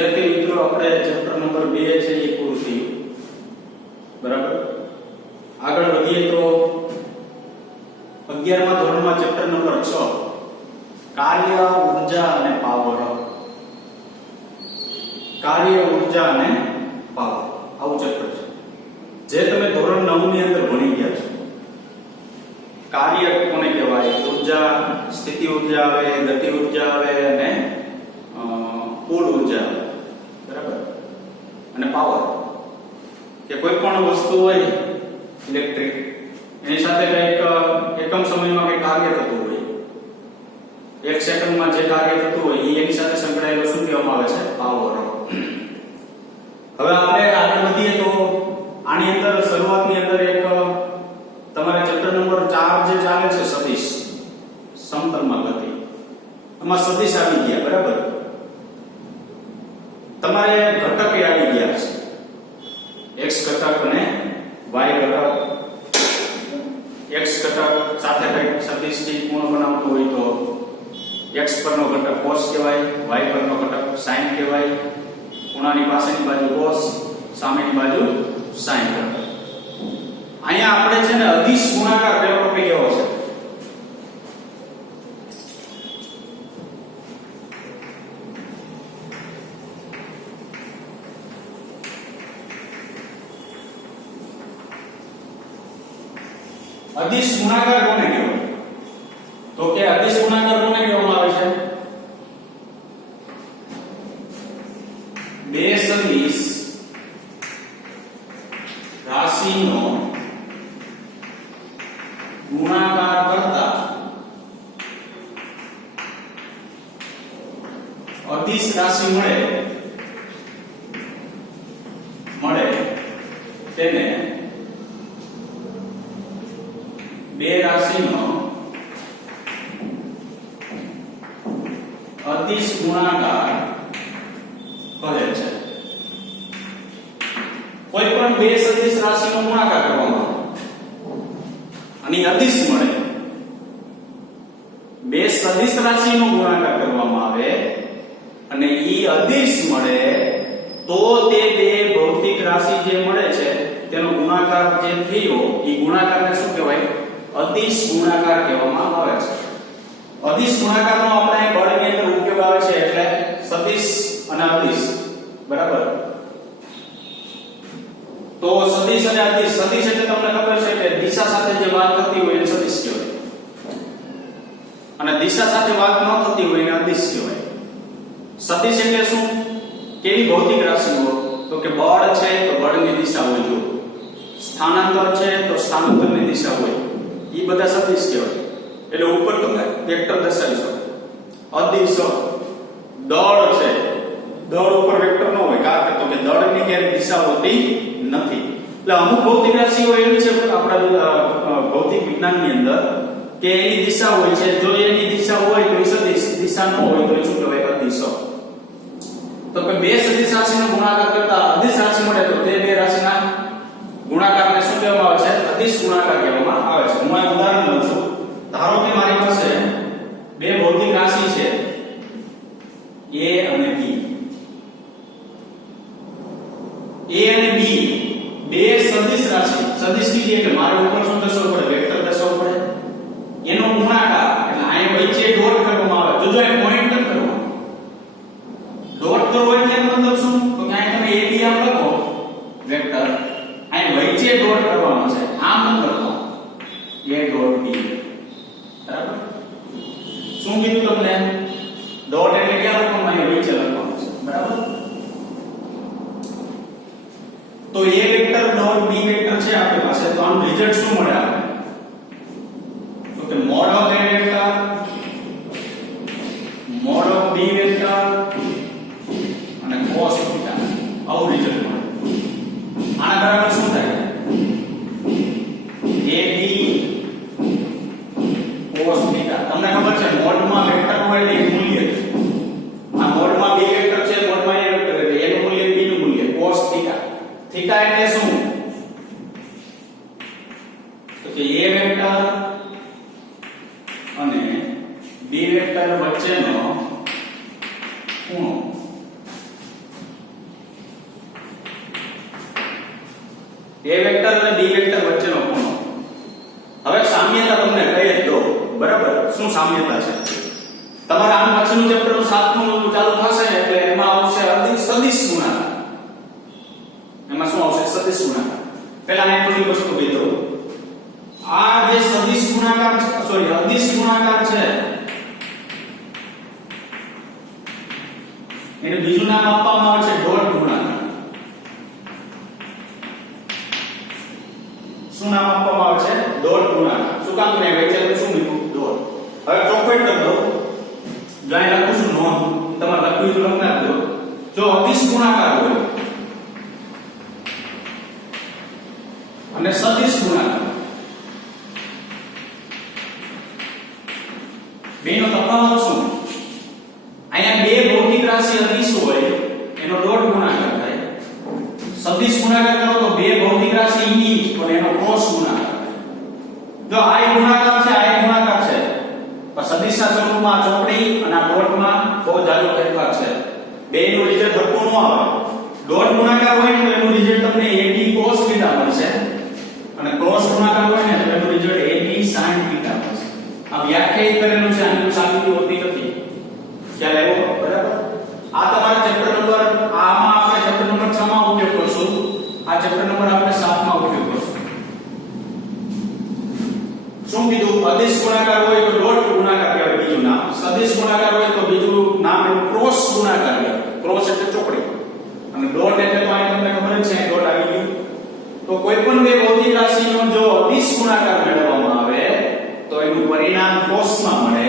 વિદ્યાર્થી મિત્રો આપણે ચેપ્ટર નંબર 2 છે એ પૂરું થયું બરાબર। આગળ વધીએ તો 11મા ધોરણમાં ચેપ્ટર નંબર 6 કાર્ય ઊર્જા અને પાવર। કાર્ય ઊર્જા અને પાવર આવું ચેપ્ટર છે જે તમે ધોરણ 9 ની અંદર ભણી ગયા છો। કાર્ય કોને કહેવાય? ઊર્જા, સ્થિતિ ઊર્જા આવે, ગતિ ઊર્જા આવે અને કુલ ઊર્જા બરાબર અને પાવર કે કોઈ પણ વસ્તુ હોય ઇલેક્ટ્રિક એની સાથે કંઈક એકમ સમયમાં કંઈક કાર્ય થતું હોય, એક સેકન્ડમાં જે કાર્ય થતું હોય એની સાથે સંકળાયેલો શું કહેવામાં આવે છે? પાવર। હવે આપણે આગળ વધીએ તો આની અંદર શરૂઆતની અંદર એક તમારે ચેપ્ટર નંબર 4 જે ચાલે છે સદિશ સમતલમાં ગતિ, એમાં સદિશ આવી ગયા બરાબર। તમારે ઘટક આવી ગયા છે, x ઘટક અને y ઘટક। x ઘટક સાથે કંઈક સદિશથી પૂર્ણ બનાવતો હોય તો x પરનો ઘટક cos કહેવાય, y પરનો ઘટક sin કહેવાય, ખૂણાની પાસેની બાજુ cos, સામેની બાજુ sin ઘટક। અહીંયા આપણે છે ને અદિશ ગુણાકાર પેલો ટોપિક એવો છે। અદિશ ગુણાકાર કોને કહેવાય? તો કે અદિશ ગુણાકાર કોને કહેવામાં આવે છે? બે સદિશ રાશિનો ગુણાકાર કરતા અદિશ રાશિ મળે તેને બે રાશિનો અદિશ ગુણાકાર કહે છે। કોઈ પણ બે સદિશ રાશિનો ગુણાકાર કરવામાં આવે અને અદિશ મળે, બે સદિશ રાશિનો ગુણાકાર કરવામાં આવે અને ઈ અદિશ મળે તો તે બે ભૌતિક રાશિ જે મળે છે તેનો ગુણાકાર જે થયો ઈ ગુણાકારને શું કહેવાય? અદિશ ગુણાકાર કહેવામાં આવે છે। અદિશ ગુણાકારનો આપણે ગણિતની અંદર ઉપયોગ આવે છે એટલે સદિશ અને અદિશ બરાબર। તો સદિશ અને અદિશ, સદિશ એટલે તમને ખબર છે કે દિશા સાથે જે વાત થતી હોય એને સદિશ કહેવાય અને દિશા સાથે વાત ન થતી હોય એને અદિશ કહેવાય। સદિશ એટલે શું? કેવી ભૌતિક રાશિઓ? તો કે બળ છે તો બળની દિશા હોય, જો સ્થાનાંતર છે તો સ્થાનાંતરની દિશા હોય, ઈ બધા સદિશ કહેવાય। એટલે ઉપર તમે વેક્ટર દર્શાવી શકો। અદિશ દળ છે, દળ ઉપર વેક્ટર ન હોય કારણ કે દળની ક્યારેય દિશા હોતી નથી। એટલે અમુક ભૌતિક રાશિઓ એવી છે આપણા ભૌતિક વિજ્ઞાનની અંદર કે એની દિશા હોય છે, જો એની દિશા હોય તો એ સદિશ, દિશા ન હોય તો એ શું કહેવાય? અદિશ। તો કે બે સદિશ રાશિનો ગુણાકાર કરતા અદિશ રાશિ મળે તો તે બે રાશિના ગુણાકારને શું કહેવામાં આવે છે? અદિશ ગુણાકાર કહેવામાં આવે છે। હું એક ઉદાહરણ લઉં છું। ધારો કે મારી પાસે બે ભૌતિક રાશિ છે a અને b। a અને b બે સદિશ રાશિ, સદિશ કીધી એટલે મારે ઉપર શું દર્શાવવું પડે? વેક્ટર દર્શાવવું પડે, એનો ગુણાકાર એટલે અહીં વચ્ચે ડોટ કરવામાં આવે। જો એ પોઈન્ટ ન કરવાનો, ડોટ કરવો એટલે મતલબ શું? તો કે અહીં તમે ab આમ લખો વેક્ટર, અહીં વચ્ચે ડોટ કરવાનો છે, આમ ન લખો a ડોટ b બરાબર। શું કીધું તમને? ડોટ એટલે ક્યાં લખવાનું? અહીં વચ્ચે લખવાનું છે બરાબર। તો a vector dot b vector છે આપણી પાસે, તો આનું રિઝલ્ટ શું મળે આપણે? તો કે mode of a vector mod of b vector અને cos થીટા, આવું રિઝલ્ટ મળે। આના બરાબર શું થાય? ab cos theta. તમને ખબર છે મોડમાં વેક્ટર હોય એટલે એક મૂલ્ય છે, આ મોડમાં b વેક્ટર છે, મોડમાં a વેક્ટર એટલે એનું મૂલ્ય b નું મૂલ્ય cos થીટા। થીટા એટલે શું? તો કે a વેક્ટર અને b વેક્ટર વચ્ચેનો ખૂણો A વેક્ટર અને B વેક્ટર વચ્ચેનો ખૂણો. હવે સામ્યતા તમને કહી જ દો, બરાબર? શું સામ્યતા છે? તમારે આમ પછીનું ચેપ્ટરનું 7મું ચાલુ થશે ને એટલે એમાં આવશે સદિશ ગુણાકાર. એમાં શું આવશે? સદિશ ગુણાકાર. પહેલા આ થોડી વસ્તુ કહી દઉં. આ જે સદિશ ગુણાકાર છે, સોરી અદિશ ગુણાકાર છે, એને બીજું નામ આપવામાં આવે છે ડોટ ગુણાકાર. શું નામ આપવામાં આવે છે? ડોટ ગુણાકાર. શું કામ કરે? વેચેલું શું લીધું? ડોટ. હવે ચોકવેટ કરી દો. જો અહીં લખું છું નોંધ, તમારે લખવું તો લખી નાખજો. જો અદિશ ગુણાકાર હોય અને સદિશ ગુણાકાર, બેનો તફાવત શું? અહીંયા બે ભૌતિક રાશિ અદિશ હોય એનો ડોટ ગુણાકાર થાય. સદિશ ગુણાકાર કરો તો બે ભૌતિક રાશિ ઈ પણ એનો ક્રોસ ગુણાકાર થાય. જો આ ગુણાકાર છે, આ ગુણાકાર છે, પણ સદિશના સ્વરૂપમાં ચોકડી અને આ ડોટમાં બહુ જાજો ફેરફાર છે. બેનું રિઝલ્ટ સરખું ન આવે. ડોટ ગુણાકાર હોય ને તો એનું રિઝલ્ટ તમને AD cos θ મળશે અને ક્રોસ ગુણાકાર હોય ને તો એનું રિઝલ્ટ AD sin θ મળશે. આ વ્યાખ્યાયિત કરેલું છે, આની સાબિતી હોતી નથી. ખ્યાલ આવ્યો? બરાબર. આ તમારા ચેપ્ટર નંબર, આમાં આપણે ચેપ્ટર નંબર 6 માં ઉપયોગ કરશું. આ ચેપ્ટર નંબર આપણે 7 માં ઉપયોગ કરશું. શું કીધું? અદિશ ગુણાકાર હોય તો ડોટ ગુણાકાર કહેવાય બીજું નામ. સદિશ ગુણાકાર હોય તો બીજું નામ એનું ક્રોસ ગુણાકાર કહેવાય. ક્રોસ એટલે ચોકડી અને ડોટ એટલે તો અહીં તમને ખબર છે ડોટ આવી ગયું. તો કોઈ પણ બે ભૌતિક રાશિનો જો અદિશ ગુણાકાર મેળવવામાં આવે તો એનું પરિણામ ક્રોસમાં મળે.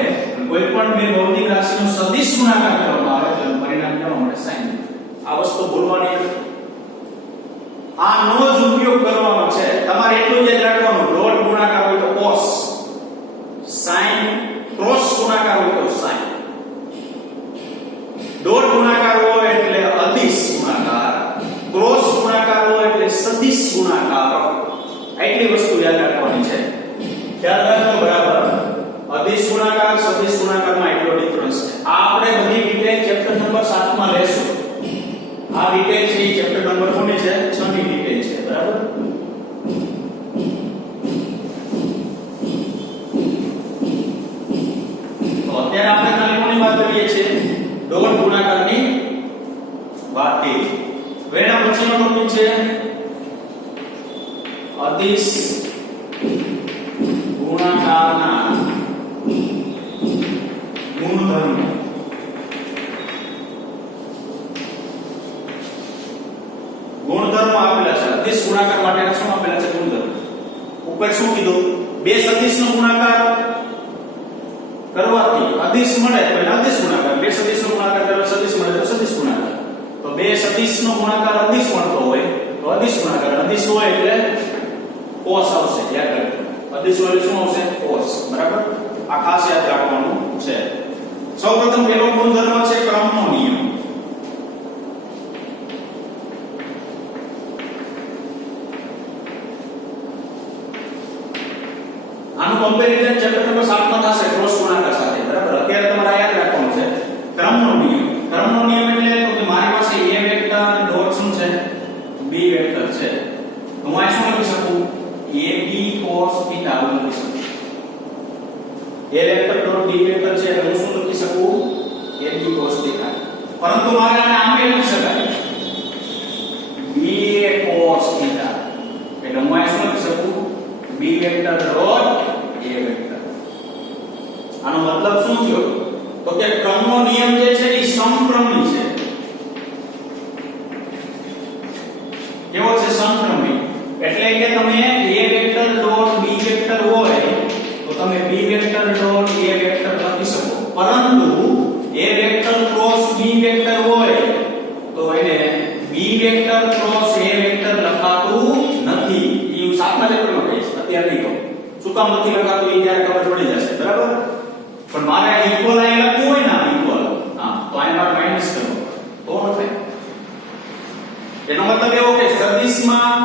કોઈ પણ બે ભૌતિક રાશિનો સદિશ ગુણાકાર કરવામાં આવે તો એનું પરિણામ કેવું મળે? sin. આ વસ્તુ ભૂલવાની નથી. આનો જ ઉપયોગ કરવાનો છે. તમારે એટલું યાદ રાખવાનું, ડોટ ગુણાકાર હોય તો cos, sin, ક્રોસ ગુણાકાર હોય તો sin. ડોટ ગુણાકાર હોય એટલે અદિશ ગુણાકાર, ક્રોસ ગુણાકાર હોય એટલે સદિશ ગુણાકાર. એટલી વસ્તુ યાદ રાખવાની છે. ખ્યાલ રાખજો બરાબર. અદિશ ગુણાકાર સદિશ ગુણાકારમાં એટલો ડિફરન્સ છે. આ આપણે બધી ડિટેલ ચેપ્ટર નંબર 7 માં લેશું. આ ડિટેલ છે ચેપ્ટર નંબર કોની છે? 6 ની ડિટેલ છે. બરાબર. તો અત્યારે આપણે ખાલી કોની વાત કરીએ છીએ? ડોટ ગુણાકારની વાત કરી. વેના પછીનો ટોપિક છે અદિશ ગુણાકારના ગુણધર્મો. ગુણધર્મો આપેલા છે. અદિશ ગુણાકાર માટેના શું આપેલા છે? ગુણધર્મ. ઉપર શું કીધું? બે સદિશનો ગુણાકાર કરવાથી અદિશ મળે તો એને અદિશ ગુણાકાર, બે સદિશનો ગુણાકાર કરવાથી સદિશ મળે તો સદિશ ગુણાકાર. તો બે સદિશનો ગુણાકાર અદિશ મળતો હોય તો અદિશ ગુણાકાર. અદિશ હોય એટલે cos આવશે. યાદ રાખજો. અદિશ હોય એટલે શું આવશે? cos. બરાબર. આ ખાસ યાદ રાખવાનું છે. સૌપ્રથમ પહેલો ગુણધર્મ છે ક્રમનો નિયમ. આનું કમ્પેરીઝન ચેપ્ટર નંબર 7 માં થશે ક્રોસ ગુણાકાર સાથે. બરાબર. અત્યારે તમારે યાદ રાખવાનું છે ક્રમનો નિયમ. ક્રમનો નિયમ એટલે તો કે મારી પાસે A વેક્ટર ડોટ શું છે? B વેક્ટર છે. તો હું આ શું લખી શકું? AB cos θ આવું લખી શકું. A vector dot B vector છે એટલે હું શું લખી શકું? AB cos θ. પરંતુ મારે આને આમ લખી શકાય BA cos θ. એટલે હું આ શું લખી શકું? B vector dot A vector. આનો મતલબ શું થયો? તો કે ક્રમનો નિયમ જે છે એ સમક્રમી છે. કેવો છે? સમક્રમી. એટલે કે તમે A vector dot B vector હોય તો તમે B vector dot A vector લખી શકો. પરંતુ A vector cross B vector હોય તો એને B vector cross A vector લખાતું નથી. એ હું 7મા ચેપ્ટરમાં કહીશ, અત્યારે નહીં કહું. શું કામ નથી લખાતું એ ત્યારે ખબર પડી જશે. બરાબર. પણ મારે ઇક્વલ અહીં લખવું હોય ને, ઇક્વલ, હા, તો અહીં મારે માઈનસ કરવું તો ન થાય. એનો મતલબ એવો કે સદિશમાં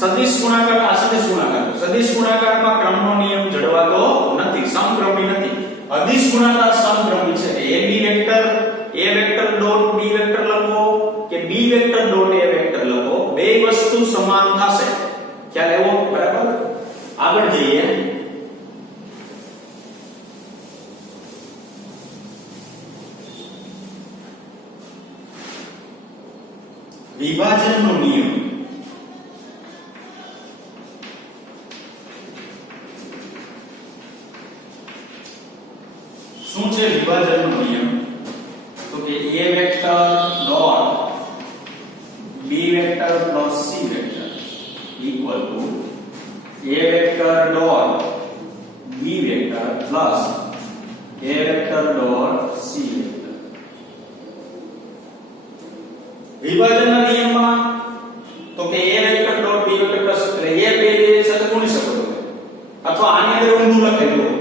સદિશ ગુણાકાર, આ સદિશ ગુણાકાર, સદિશ ગુણાકારમાં ક્રમનો નિયમ જળવાતો નથી, સમક્રમી નથી. અદિશ ગુણાકાર સમક્રમી છે. AB vector A vector dot B vector લખો કે B vector dot A vector લખો, બે વસ્તુ સમાન થશે. વિભાજનનો નિયમ શું છે? વિભાજનનો નિયમ તો કે a vector dot b vector plus c vector equal to a vector dot b vector plus a vector dot c vector. વિભાજનના નિયમમાં તો કે a vector dot b vector plus એટલે a બે સાથે ગુણી શકો છો અથવા આની અંદર ઊંધું લખેલું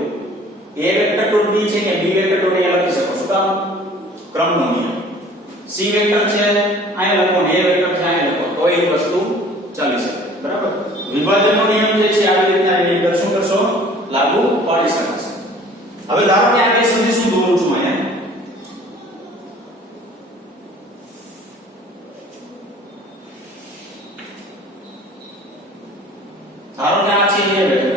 a વેક્ટર ડોટ b છે કે b વેક્ટર ડોટ a લખી શકો છો. કામ ક્રમનો નિયમ. c વેક્ટર છે અહીં લખો ને a વેક્ટર છે અહીં લખો તો એ વસ્તુ ચાલી શકે. બરાબર. વિભાજનનો નિયમ જે છે આવી રીતના એની અંદર શું કરશો? લાગુ પાડી શકાશે. હવે ધારો કે આ કેસ સુધી શું દોરું છું અહીંયા ધારો કે આ છે a વેક્ટર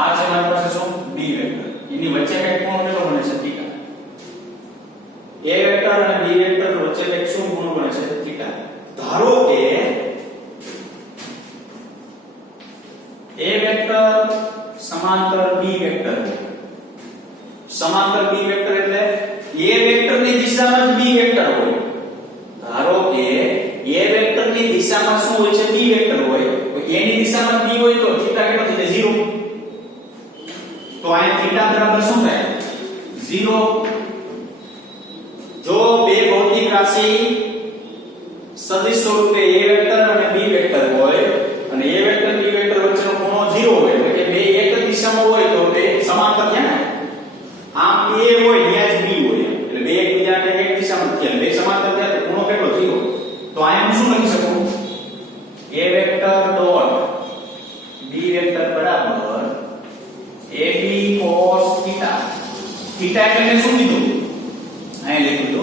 આ છે મારી પાસે શું b વેક્ટર એની વચ્ચે કઈ કોણ કેટલો બને છે થીટા a વેક્ટર અને b વેક્ટર વચ્ચે કઈ શું કોણ બને છે થીટા. ધારો કે a વેક્ટર સમાંતર b વેક્ટર સમાંતર b વેક્ટર એટલે a વેક્ટરની દિશામાં જ b વેક્ટર હોય. ધારો કે a વેક્ટરની દિશામાં શું હોય છે b વેક્ટર હોય તો a ની દિશામાં b હોય તો થીટા કેટલો થશે 0. તો આ થીટા બરાબર શું થાય 0. જો બે ભૌતિક રાશિ સદિશ સ્વરૂપે a વેક્ટર અને b વેક્ટર હોય અને a વેક્ટર b વેક્ટર વચ્ચેનો ખૂણો 0 હોય એટલે કે બે એક દિશામાં હોય તો તે સમાંતર છે ને આમ a હોય ત્યાં જ b હોય એટલે બે એકબીજાને એક દિશામાં થયા બે સમાંતર થયા તો ખૂણો કેટલો 0. તો આ હું શું લખી શકું a vector dot b vector બરાબર ab cos થીટા. થીટા એટલે મેં શું કીધું અહીં લખી દો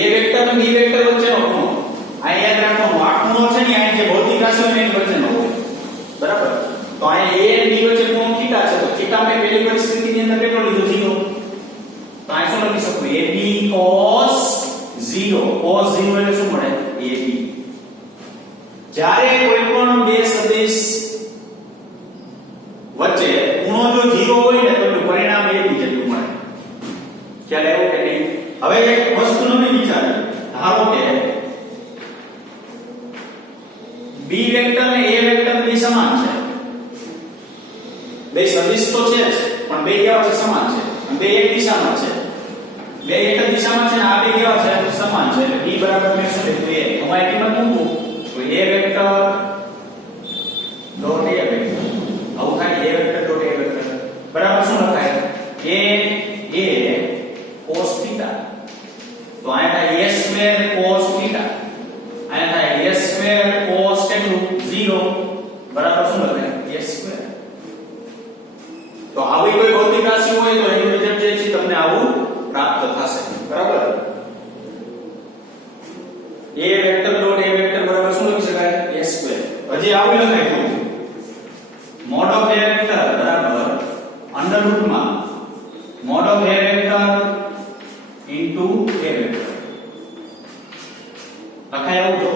a વેક્ટર અને b વેક્ટર વચ્ચેનો ખૂણો આ યાદ રાખવાનું આ ખૂણો છે ને આ જે ભૌતિક રાશિ હોય એની વચ્ચેનો હોય. બરાબર. તો આ a અને b વચ્ચે ખૂણો થીટા છે તો થીટા મેં પહેલી પરિસ્થિતિની અંદર કેટલો લીધો 0. તો આ શું લખી શકું ab cos 0 cos 0 એટલે શું મળે ab. જ્યારે કોઈ પણ બે સદિશ વચ્ચે ખૂણો જો 0 હોય ને તો એનું પરિણામ ab જેટલું મળે. ખ્યાલ આવ્યો કે નહીં? હવે એક વસ્તુ નવી વિચારો. ધારો કે b વેક્ટર અને a વેક્ટર બે સમાન છે. બે સદિશ તો છે જ પણ બે કેવા છે સમાન છે અને બે એક દિશામાં છે. બે એક જ દિશામાં છે ને આ બે કેવા છે સમાન છે એટલે b બરાબર મેં શું લખ્યું a. અમારી કિંમત મૂકું તો a vector dot a vector આવું થાય a vector dot a vector બરાબર શું લખાય a cos થીટા. તો આયા થાય a સ્ક્વેર cos થીટા આયા થાય a સ્ક્વેર cos કેટલું 0 બરાબર શું લખાય a સ્ક્વેર. તો આવી કોઈ ભૌતિક રાશિ હોય તો એનું રિઝલ્ટ જે છે તમને આવું પ્રાપ્ત થશે. બરાબર. a vector dot a vector બરાબર શું લખી શકાય a સ્ક્વેર. હજી આવું લખાય તો મોડ ઓફ a વેક્ટર બરાબર અંડર રૂટમાં mod of a vector into a vector લખાય આવું જો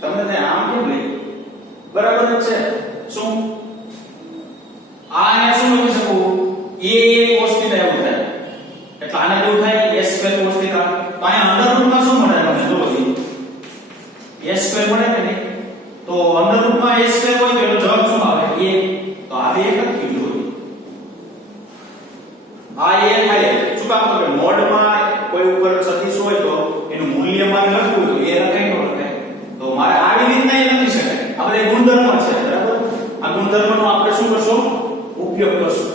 તમને તે આમ કેમ લઈ બરાબર જ છે. શું આને શું લખી શકું a cos થીટા એવું થાય એટલે આને કેવું થાય a સ્ક્વેર cos થીટા. તો અહીંયા અંડર રૂટમાં શું મળે તમને જો બધી a સ્ક્વેર મળે કે નહીં. તો અંડર રૂટમાં a સ્ક્વેર હોય તો એનો જવાબ શું આવે a. તો આ બે એક જ કીધું આ a થાય શું કામ તો કે મોડમાં કોઈ ઉપર સદિશ હોય તો એનું મૂલ્ય મારે લખવું તો a લખાય ન લખાય. તો મારે આવી રીતના એ લખી શકાય. આ બધા ગુણધર્મ છે. બરાબર. આ ગુણધર્મનો આપણે શું કરશું ઉપયોગ કરશું.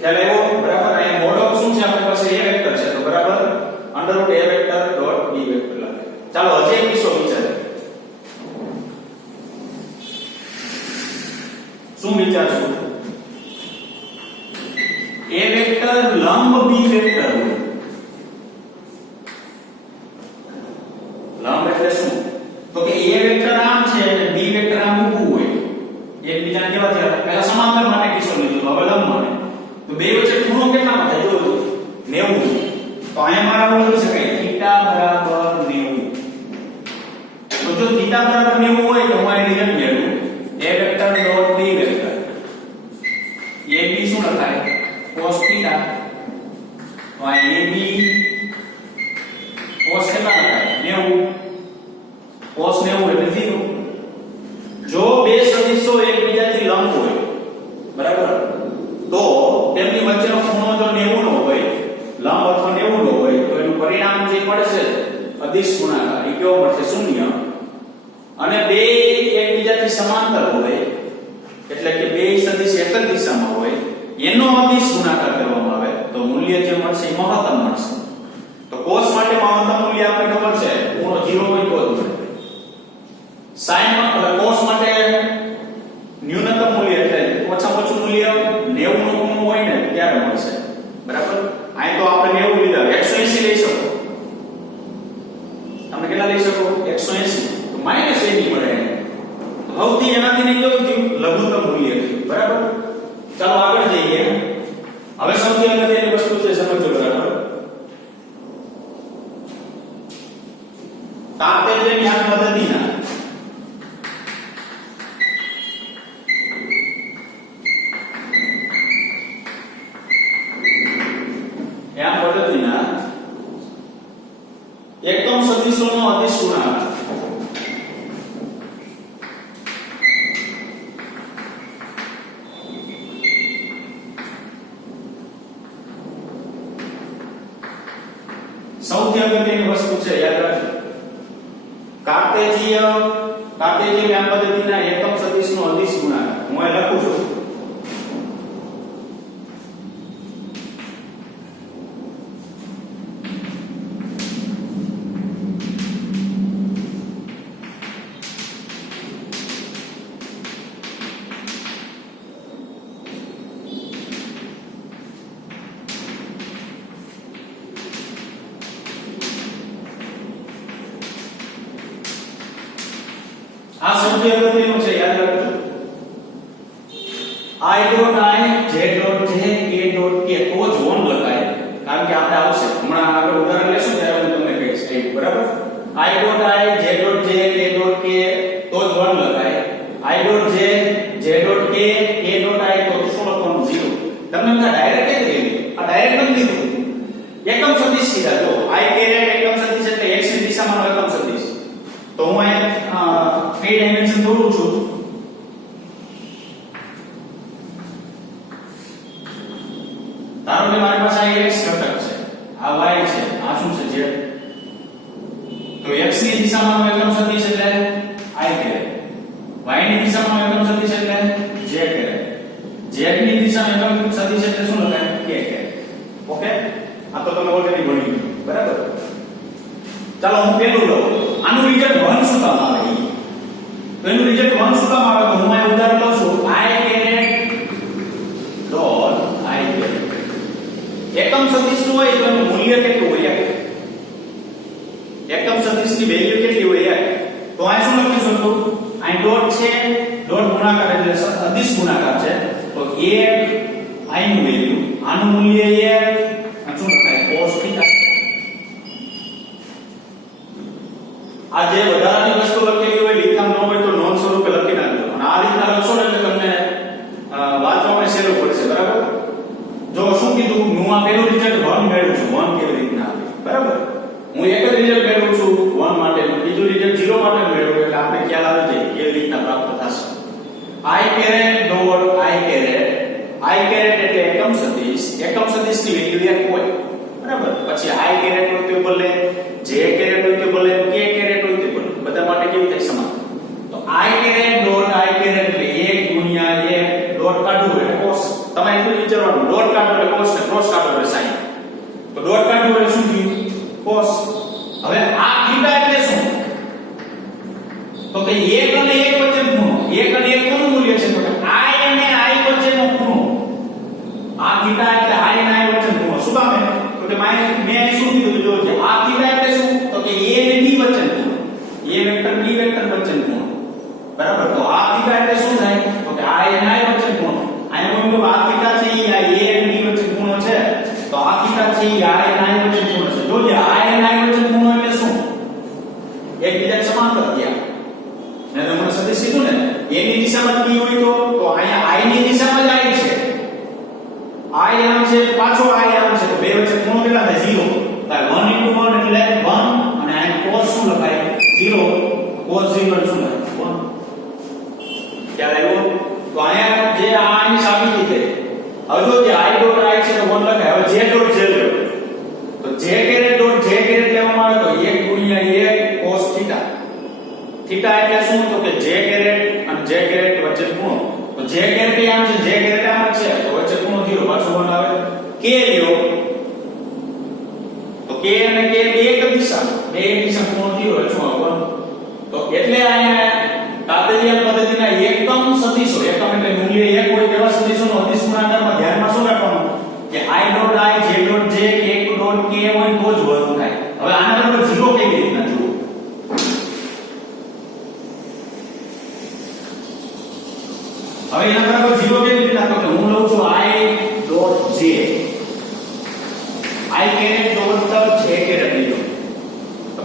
ખ્યાલ આવ્યો? બરાબર. અહીંયા મોડ ઓફ શું છે આપણી પાસે a વેક્ટર છે તો બરાબર under route a vector dot b vector લખે. ચાલો હજી એક કિસ્સો વિચારીએ. શું વિચારશું? a વેક્ટર લંબ b વેક્ટર હોય. લંબ એટલે શું? તો કે a વેક્ટર આમ છે અને b વેક્ટર આમ ઊભું હોય. એકબીજાને કેવા થયા પહેલા સમાંતર માટે કિસ્સો લીધો હવે લંબ માટે તો બે વચ્ચે ખૂણો કેટલામાં થાય જો 90 તો અહીંયા મારા લખી શકાય થીટા બરાબર 90 તો જો થીટા બરાબર 90 હોય તો હું અહીં રિઝલ્ટ મેળવું a vector dot b vector ab શું લખાય cos થીટા તો આ ab cos કેટલા લખાય 90 cos 90 એટલે 0 જો બે સદિશો એકબીજાથી લંબ હોય બરાબર તો તેમની વચ્ચેનો ખૂણો જો 90 નો હોય લંબ અથવા 90 નો હોય તો એનું પરિણામ જે મળશે અદિશ ગુણાકાર એ કેવો મળશે શૂન્ય અને બે એકબીજાથી સમાંતર હોય એટલે કે બે સદિશ એક જ દિશામાં હોય એનો અદિશ ગુણાકાર કરવામાં આવે તો મૂલ્ય જે મળશે એ મહત્તમ મળશે તો cos માટે મહત્તમ મૂલ્ય આપણે ખબર છે ખૂણો 0 હોય તો જ મળે sin એટલે cos માટે ન્યૂનતમ મૂલ્ય એટલે ઓછામાં ઓછું મૂલ્ય 90 નો ખૂણો હોય ને ત્યારે મળશે બરાબર અહીં તો આપણે 90 લીધા 180 લઈ શકો તમે કેટલા લઈ શકો 180 તો માઈનસ 80 મળે સૌથી એનાથી નહીં કેવું થયું લઘુત્તમ મૂલ્ય થયું બરાબર ચાલો આગળ જઈએ હવે સૌથી અગત્યની વસ્તુ છે સમજો બરાબર કાર્ટેશિયન યામ પદ્ધતિના એકમ સદિશોનો અદિશ ગુણાકાર સૌથી અગત્યની વસ્તુ છે યાદ રાખજો કાર્ટેશિયન યામ પદ્ધતિના એકમ સદિશનો અદિશ ગુણાકાર હું અહીં લખું છું આ સૌથી અગત્યનું છે યાદ રાખજો i dot i j dot j k dot k તો જ 1 લખાય કારણ કે આપણે આવશે હમણાં આગળ ઉદાહરણ લેશું ત્યારે હું તમને કહીશ બરાબર i dot i j dot j k dot k તો જ 1 લખાય i dot j j dot k k dot i તો શું લખવાનું 0 તમને ડાયરેક્ટ જ લીધું આ ડાયરેક્ટ જ લીધું એકમ સદિશ કીધા જો i કેરેટ એકમ સદિશ એટલે x ની દિશામાંનો એકમ સદિશ તો હું અહીંયા 3 ડાયમેન્શન દોરું છું ધારો કે મારી પાસે આ x ઘટક છે આ y છે આ શું છે z તો x ની દિશામાંનો એકમ સદિશ એટલે i કહેવાય y ની દિશામાંનો એકમ સદિશ એટલે j કહેવાય z ની દિશામાં એકમ સદિશ એટલે શું લખાય k કહેવાય ઓકે આ તો તમે ઓલરેડી ભણી લીધું બરાબર ચાલો હું પેલું લઉં આનું રિઝલ્ટ 1 શું કામ આવે તો એનું રિઝલ્ટ 1 શું કામ આવે તો હું આ ઉદાહરણ લઉં છું i caret dot i caret એકમ સદિશ શું હોય તો એનું મૂલ્ય કેટલું હોય એકમ સદિશની વેલ્યુ કેટલી હોય તો આ શું લખી શકું આ ડોટ છે ડોટ ગુણાકાર એટલે અદિશ ગુણાકાર છે તો a i નું વેલ્યુ આનું મૂલ્ય a શું લખાય cos થીટા આ જે વધારાની વસ્તુ લખેલી હોય લીખામ ન હોય તો નોંધ સ્વરૂપે લખી નાખજો અને આ રીતના લખશો ને એટલે તમને વાંચવામાં સહેલું પડશે બરાબર જો શું કીધું હું આ પહેલું રિઝલ્ટ 1 મેળવું છું 1 કેવી રીતના આવે બરાબર હું એક જ રિઝલ્ટ મેળવું છું 1 માટે બીજું રિઝલ્ટ 0 માટે મેળવું એટલે આપણે ખ્યાલ આવી જાય કેવી રીતના પ્રાપ્ત થશે i caret dot i caret એટલે એકમ સદિશની વેલ્યુ 1 હોય બરાબર પછી i કેરેટ હોય તો ભલે j કેરેટ હોય તો ભલે k કેરેટ હોય તો ભલે બધા માટે કેવી થાય સમાન તો i caret dot i caret એટલે 1 ગુણ્યા 1 ડોટ કાઢવું એટલે cos તમે એટલું વિચારવાનું ડોટ કાઢો એટલે cos ને ક્રોસ કાઢો એટલે sin તો ડોટ કાઢવું એટલે શું થયું cos હવે આ થીટા એટલે શું તો કે 1 અને 1 વચ્ચેનો ખૂણો 1 અને 1 કોનું મૂલ્ય છે તો કે i અને i વચ્ચેનો ખૂણો આ થીટા એટલે i અને i વચ્ચેનો ખૂણો શું કામ તો કે મેં શું કીધું જો કે આ થીટા એટલે શું તો કે a અને b વચ્ચેનો ખૂણો a વેક્ટર b વેક્ટર વચ્ચેનો ખૂણો બરાબર તો આ થીટા એટલે શું થાય તો કે સદિશ કીધું ને a ની દિશામાં p હોય તો અહીંયા i ની દિશામાં જ i છે. i આમ છે પાછો i આમ છે તો બે વચ્ચે ખૂણો કેટલા થાય 0. તો 1 * 1 એટલે 1 અને આ cos શું લખાય 0. cos 0 એટલે શું લખાય 1. ખ્યાલ આવ્યો? તો અહીંયા જે આ ની સાબિતી થઈ. હવે જો જે i ડોટ i છે તો 1 લખાય. હવે j ડોટ j લો તો j caret dot j caret લેવામાં આવે તો 1 * 1 cos θ. થીટા એટલે શું તો કે j કેરેટ અને j કેરેટ વચ્ચે ખૂણો. તો j કેરેટ આમ છે j કેરેટ આમ જ છે તો વચ્ચે ખૂણો 0 પાછો 1 આવે. k લ્યો તો k અને k બે એક દિશા ખૂણો 0 એટલે શું આવે 1. તો એટલે અહીંયા કાર્ટેશિયન પદ્ધતિના એકમ સદિશો એકમ એટલે મૂલ્ય 1 હોય તેવા સદિશોનો અદિશ ગુણાકારમાં ધ્યાનમાં શું રાખવાનું કે i dot i j dot j k dot k હોય તો જ વર્ગ થાય. હવે આના બરાબર 0 કેવી રીતના જુઓ. હવે એના બરાબર 0 કેવી રીતના તો હું લઉં છું i dot j i caret dot j caret લીધો.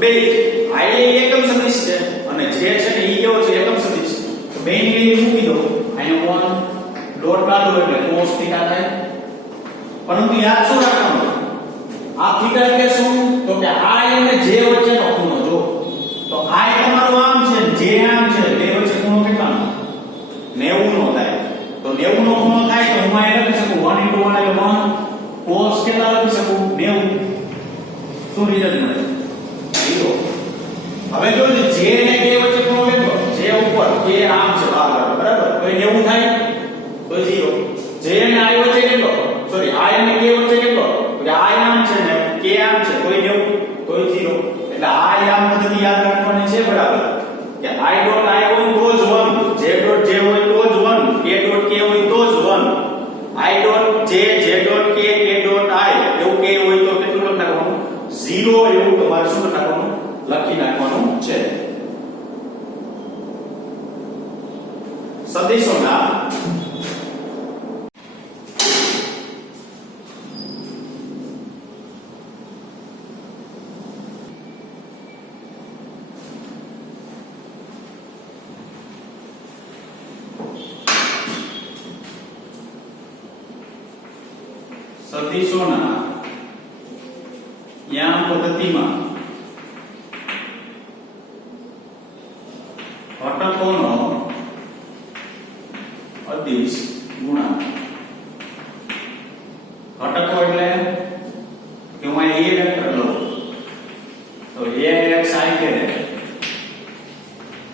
બે i એ એકમ સદિશ છે અને j છે ને ઈ કેવો છે એકમ સદિશ. તો બે ની વેલ્યુ મૂકી દો. અહીંયા 1 ડોટ કાઢો એટલે cos θ થાય. પરંતુ યાદ શું રાખવાનું આ θ એટલે શું તો કે i અને j વચ્ચેનો ખૂણો જો. તો i તમારું આમ છે j આમ છે બે વચ્ચે ખૂણો કેટલાનો 90 નો થાય. તો 90 નો ખૂણો થાય તો હું અહીં લખી શકું 1 * 1 એટલે 1 cos કેટલા લખી શકું 90. શું રિઝલ્ટ મળે 0. હવે જો j અને k વચ્ચે ખૂણો કેટલો j ઉપર k આમ છે બરાબર તો 90 થાય તો 0. j અને i વચ્ચે કેટલો સોરી i અને k વચ્ચે કેટલો તો i આમ છે ને k આમ છે તો 90 તો 0. એટલે i આમ પદ્ધતિ યાદ રાખવાની છે બરાબર કે i ડોટ i હોય તો જ 1 j ડોટ j હોય તો જ 1 k ડોટ k હોય તો જ 1 i dot j j dot k k dot i એવું k હોય તો કેટલું લખી નાખવાનું 0 એવું તમારે શું લખવાનું લખી નાખવાનું છે. સદિશોના યામ પદ્ધતિમાં ઘટકોનો અદિશ ગુણાકાર. ઘટકો એટલે કે હું a વેક્ટર લઉં તો ax i caret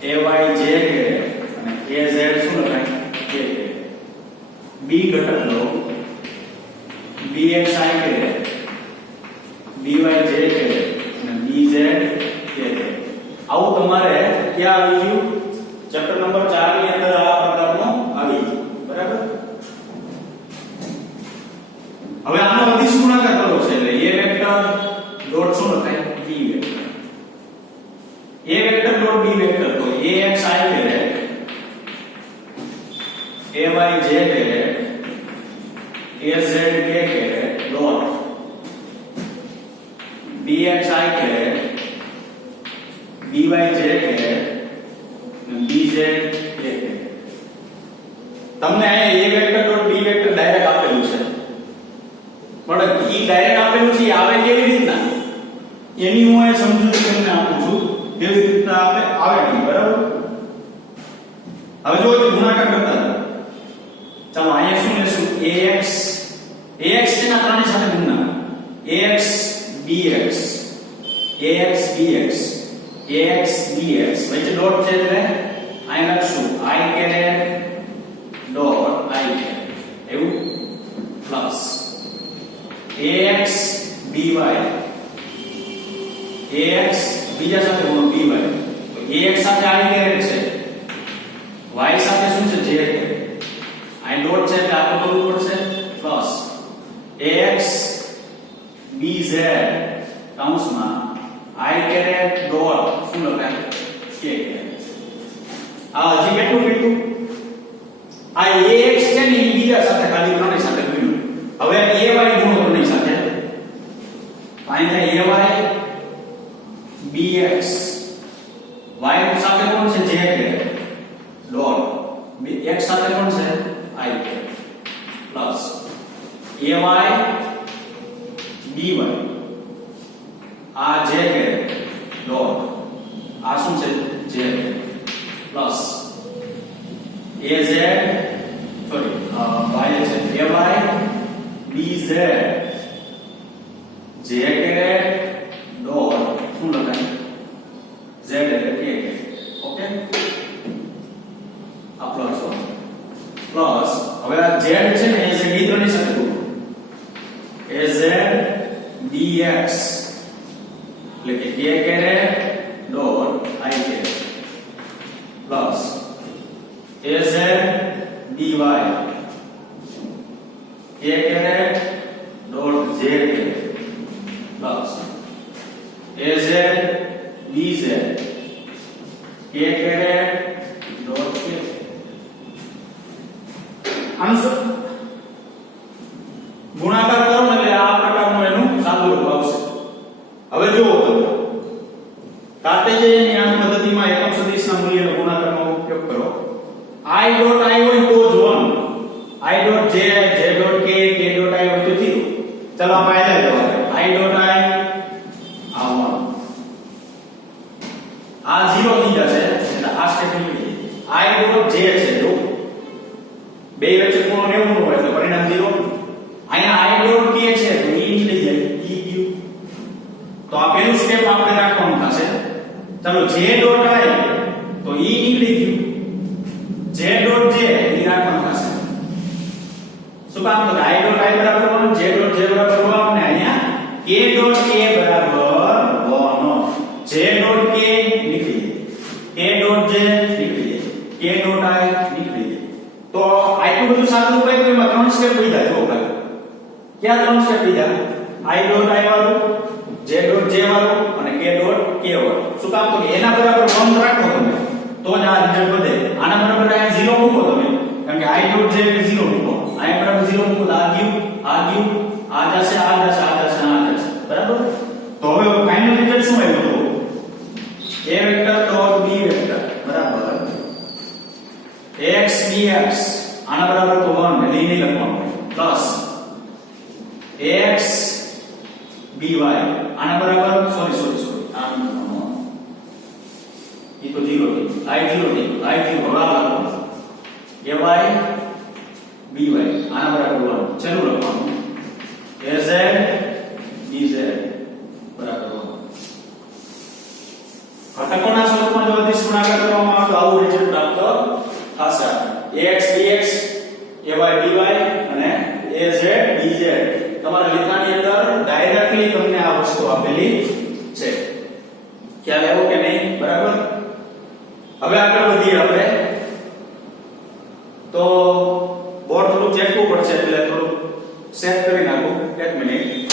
ay j caret અને az શું લખાય k કેરેટ. b ઘટક લઉં bx i caret by j caret અને bz k કેરેટ. આવું તમારે ક્યાં આવી ગયું ચેપ્ટર નંબર 4 ની અંદર આ પ્રકારનો આવી ગયું બરાબર. હવે આનો અદિશ ગુણાકાર કરવો છે એટલે a વેક્ટર ડોટ શું લખાય b vector a vector dot b vector તો ax i caret ay j caret az k caret dot bx i caret by j caret bz k caret. તમને અહીંયા a vector dot b vector direct આપેલું છે પણ ઈ direct આપેલું છે આવે કેવી રીતના એની હું એ સમજૂતી તમને આપું છું કેવી રીતના આવે નહીં બરાબર. હવે જો ગુણાકાર કરતા ચાલો અહીંયા શું લેશું ax તેના ત્રણેય સાથે ગુણના ax bx વચ્ચે ડોટ છે એટલે અહીં લખશું i caret dot i caret એવું પ્લસ ax by ax બીજા સાથે ગુણો by તો ax સાથે i કેરેટ છે y સાથે શું છે j કેરેટ અહીં ડોટ છે એટલે આ કરવું પડશે પ્લસ ax bz કૌંસમાં i કેરેટ ડોટ શું લખાય k કેરેટ. આ હજી કેટલું મળ્યું આ ax છે ને બીજા સાથે ખાલી ત્રણેય સાથે મળ્યું. હવે ay ગુણો ત્રણેય સાથે અહીં થાય ay bx y સાથે કોણ છે j કેરેટ x સાથે કોણ છે I પ્લસ ay by આ j કે ડોટ આ શું છે j plus az sorry y છે ay bz j કે ડોટ શું લખાય z એટલે k ઓકે આ પ્લસ પ્લસ હવે આ z છે ને એ z d3 ની સાથે ગોઠવો az dx એટલે કે k કેરે ડોટ I કે પ્લસ az dy k કેરે ડોટ j કે પ્લસ az bz k કેરે ડોટ k આન્સર ગુણાકાર કરો ને એટલે આ પ્રકારનું એનું સાદું રૂપ આવશે હવે જુઓ તમે કાર્ટેશિયન યામ પદ્ધતિમાં એકમ સદિશના મૂલ્યનો ગુણાકારનો ઉપયોગ કરો I ડોટ I હોય તો જ 1 I dot j j dot k k dot I હોય તો 0 ચલો આ પહેલા જવાબ I ડોટ I આ 1 આ 0 થઈ જશે એટલે આ સ્ટેટમેન્ટ I ડોટ j છે જો બે વચ્ચે ખૂણો 90 નો હોય એટલે પરિણામ 0 અહીંયા I ડોટ k છે તો e નીકળી જાય e ક્યુ તો આ પહેલું સ્ટેપ આપણે રાખવાનું થશે ચાલો j ડોટ I તો e નીકળી ગયું j ડોટ j એ રાખવાનું થશે શું કામ તો I ડોટ I બરાબર 1 j ડોટ j બરાબર 1 અને અહીંયા k ડોટ k બરાબર 1 j ડોટ k નીકળી જાય k ડોટ j નીકળી જાય k ડોટ I નીકળી જાય તો આટલું બધું સાદું ઉપાય તો એમાં ત્રણ સ્ટેપ લીધા જો ભાઈ ક્યાં ત્રણ સ્ટેપ લીધા I ડોટ I વાળું j ડોટ j વાળું અને k ડોટ k વાળું શું કામ તો એના બરાબર 1 રાખો તમે તો જ આ રિઝલ્ટ વધે આના બરાબર અહીંયા 0 મૂકો તમે કારણ કે I ડોટ j એટલે 0 મૂકો અહીંયા બરાબર 0 મૂકો તો આ જશે બરાબર તો હવે ફાઇનલ રિઝલ્ટ શું આવ્યું તો a vector dot b vector બરાબર x dx આના બરાબર તો 1 એટલે એ નહીં લખવાનું પ્લસ x by આના બરાબર સોરી આમ એ તો 0 થઈ I 0 થઈ I 0 બરાબર લખવાનું ay by આના બરાબર 1 ચલો લખવાનું az dz બરાબર 1 ઘટકોના સ્વરૂપમાં જો અધિશ ગુણાકાર કરવામાં આવે તો આવું રિઝલ્ટ પ્રાપ્ત થશે ax dx ay dy અને az dz તમારા લેખાની અંદર ડાયરેક્ટલી તમને આ વસ્તુ આપેલી છે ખ્યાલ આવ્યો કે નહીં બરાબર હવે આગળ વધીએ આપણે તો બોર્ડ થોડું ચેક કરવું પડશે એટલે થોડું સેટ કરી નાખું એક મિનિટ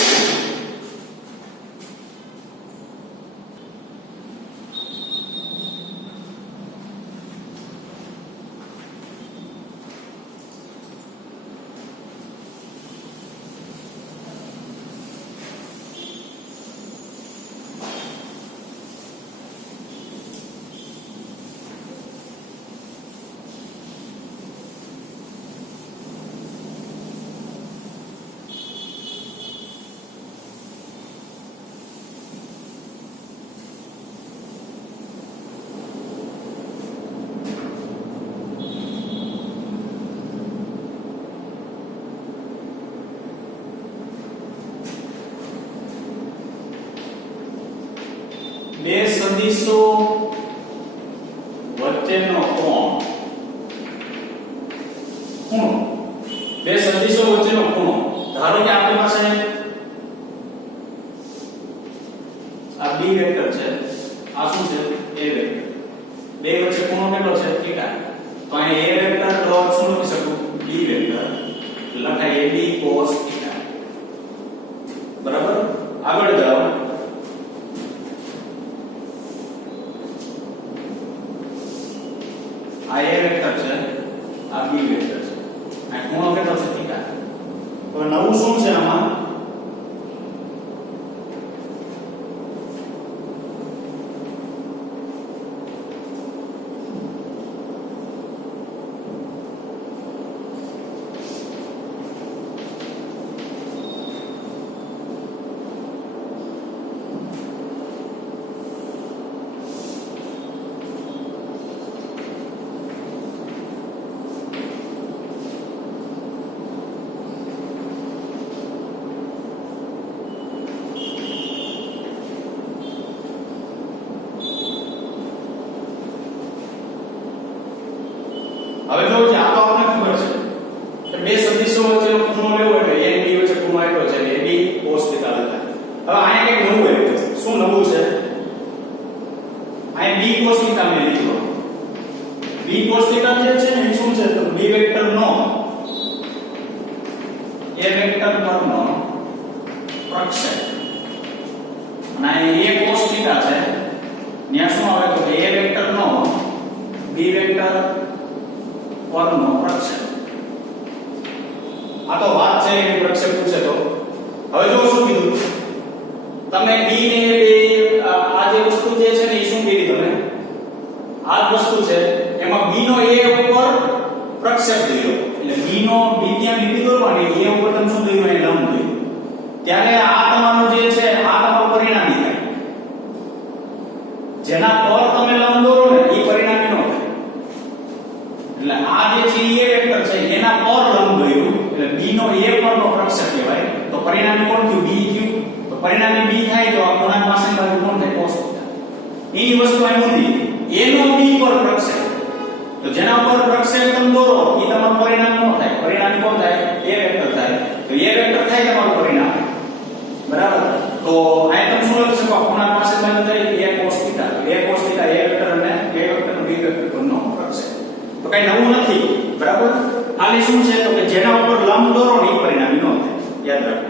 બે સદિશો વચ્ચેનો કોણ ખૂણો બે સદિશો વચ્ચેનો ખૂણો ધારો કે આપણી પાસે આ b વેક્ટર છે આ શું છે a વેક્ટર બે વચ્ચે ખૂણો કેટલો છે થીટા તો અહીં a વેક્ટર ડોટ શું લખી શકું b વેક્ટર લખાય ab cos થીટા બરાબર આગળ જાઓ આ a વેક્ટર છે આ b વેક્ટર છે આ ખૂણો કેટલો છે થીટા તો નવું શું છે આમાં હવે જો આ તો આપણને ખબર છે કે બે સદિશો વચ્ચેનો ખૂણો લેવો એટલે a અને b વચ્ચે ખૂણો આપ્યો છે એટલે ab cos θ લખાય. હવે આયા કંઈક નવું આવ્યું. શું નવું છે? આયા b cos θ મેં લીધો. b cos θ જે છે ને એ શું છે તો b વેક્ટર નો a વેક્ટર પરનો પ્રક્ષેપ અને a cos θ છે ત્યાં શું આવે તો a વેક્ટર નો b વેક્ટર પરનો પ્રક્ષેપ. આ તો વાત છે એની પ્રક્ષેપ પૂછે તો હવે જો શું કીધું તમે b ને બે આ જે વસ્તુ જે છે ને એ શું કીધી તમે આ જ વસ્તુ છે એમાં b નો a ઉપર પ્રક્ષેપ દોર્યો એટલે b નો b ત્યાં લીટી દોરવાની a ઉપર તમે શું દોર્યું એ લંબ દોર્યું ત્યારે આ તમારું જે છે આ તમારું પરિણામી થાય જેના પર તમે લંબ દોરો ને એ પરિણામી નો થાય એટલે આ જે છે એ વેક્ટર છે એના પર લંબ દોર્યું એટલે b નો a પરનો પ્રક્ષેપ કહેવાય તો પરિણામી કોણ થયું b થયું તો પરિણામી b થાય તો આ પૂર્ણાંક પાસેની બાજુ કોણ થાય cos θ. એની વસ્તુ અહીં ઊંધી a નો b પર પ્રક્ષેપ તો જેના પર પ્રક્ષેપ તમે દોરો એ તમારું પરિણામ નો થાય પરિણામી કોણ થાય a વેક્ટર થાય તો a વેક્ટર થાય તમારું પરિણામ બરાબર. તો અહીં તમે શું લખી શકો પૂર્ણાંક પાસેની બાજુ થાય a cos θ a cos θ a vector અને a વેક્ટર નો b વેક્ટર પરનો પ્રક્ષેપ તો કઈ નવું નથી બરાબર. ખાલી શું છે તો કે જેના ઉપર લંબ દોરો ને એ પરિણામી નો થાય યાદ રાખો.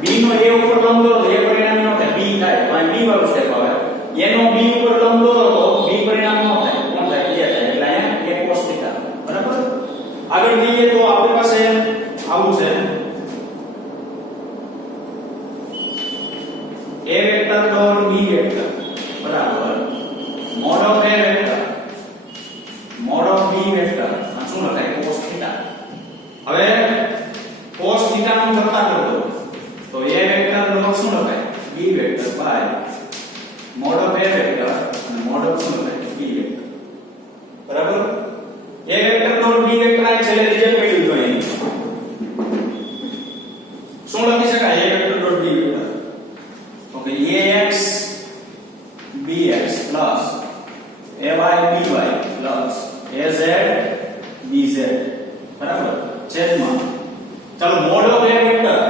b નો a ઉપર લંબ દોરો તો એ પરિણામી નો થાય b થાય તો અહીં b વાળું સ્ટેપ આવે a નો b ઉપર લંબ દોરો તો b પરિણામ નો થાય કોણ થાય a થાય એટલે અહીંયા a cos θ બરાબર. આગળ જોઈએ તો આપણી પાસે આવું છે a vector dot b vector બરાબર mod of a vector mod of b vector આ શું લખાય cos θ. હવે cos θ નું કરતા કરતો તો a વેક્ટર ડોટ શું લખાય b vector by mod of a vector અને મોડ ઓફ શું લખાય b વેક્ટર બરાબર. a vector dot b vector આ છેલ્લે રિઝલ્ટ મેળવી જોઈએ શું લખી શકાય a vector dot b vector okay ax bx plus ay by plus az bz બરાબર છેદમાં ચાલો મોડ ઓફ a વેક્ટર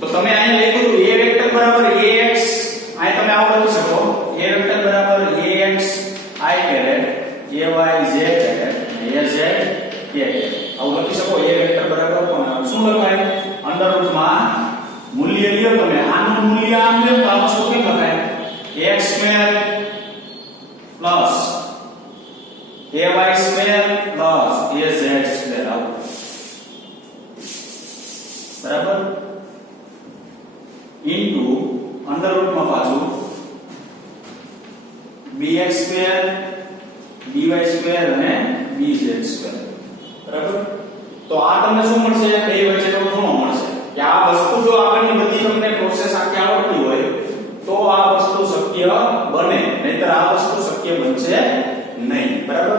તો તમે અહીંયા લખ્યું હતું a વેક્ટર બરાબર ax અહીં તમે આવું લખી શકો a વેક્ટર બરાબર ax I caret ay z caret az k caret આવું લખી શકો a વેક્ટર બરાબર શું લખાય અંડરરૂટમાં મૂલ્ય લ્યો તમે આનું મૂલ્ય આમ લ્યો તો આ વસ્તુ કેમ લખાય x square plus ay square plus az square આવું બરાબર ઇન્ટુ અંડરરૂટમાં પાછું bx સ્ક્વેર by સ્ક્વેર અને bz સ્ક્વેર બરાબર. તો આ તમને શું મળશે બે વચ્ચેનો ખૂણો મળશે કે આ વસ્તુ જો આગળની બધી તમને પ્રોસેસ આખી આવડતી હોય તો આ વસ્તુ શક્ય બને નહીતર આ વસ્તુ શક્ય બનશે નહીં બરાબર.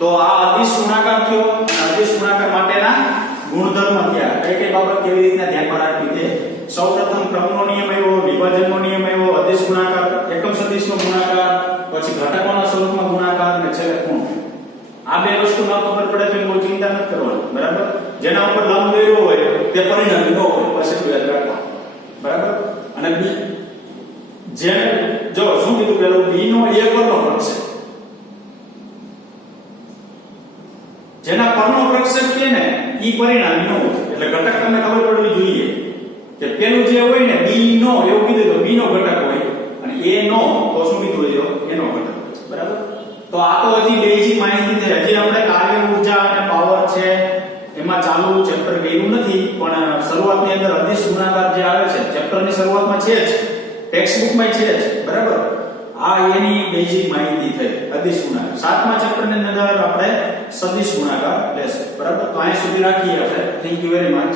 તો આ અદિશ ગુણાકાર થયો અદિશ ગુણાકાર માટેના ગુણધર્મ થયા કઈ કઈ બાબત કેવી રીતના ધ્યાનમાં રાખવી તે સૌપ્રથમ ક્રમનો નિયમ આવ્યો વિભાજનનો નિયમ આવ્યો અદિશ ગુણાકાર એકમ સદિશનો ગુણાકાર પછી ઘટકોના સ્વરૂપમાં ગુણાકાર અને છેલ્લે ખૂણો. આ બે વસ્તુ ન ખબર પડે તો કોઈ ચિંતા નથી કરવાની બરાબર. જેના ઉપર લંબ દોર્યો હોય તે પરિણામી ન હોય પછી યાદ રાખવા બરાબર. અને b જે જો શું કીધું પેલું b નો a પરનો પ્રક્ષેપ જેના પરનો પ્રક્ષેપ કે ને ઈ પરિણામી ન હોય એટલે ઘટક તમને ખબર પડવી જોઈએ કે પેલું જે હોય ને b નો એવું કીધું તો b નો ઘટક હોય અને a નો તો શું કીધું હોય એનો ઘટક હોય બરાબર. તો આ તો હજી બેઝિક માહિતી છે હજી આપણે કાર્ય ઊર્જા અને પાવર છે એમાં ચાલુ ચેપ્ટર ગયું નથી પણ શરૂઆતની અંદર અદિશ ગુણાકાર જે આવે છે ચેપ્ટરની શરૂઆતમાં છે જ ટેક્સ્ટબુકમાં છે જ બરાબર. આ એની બેઝિક માહિતી થઈ અદિશ ગુણાકાર. સાતમા ચેપ્ટરની અંદર આપણે સદિશ ગુણાકાર લેશું બરાબર. તો અહીં સુધી રાખીએ આપણે. Thank you very much.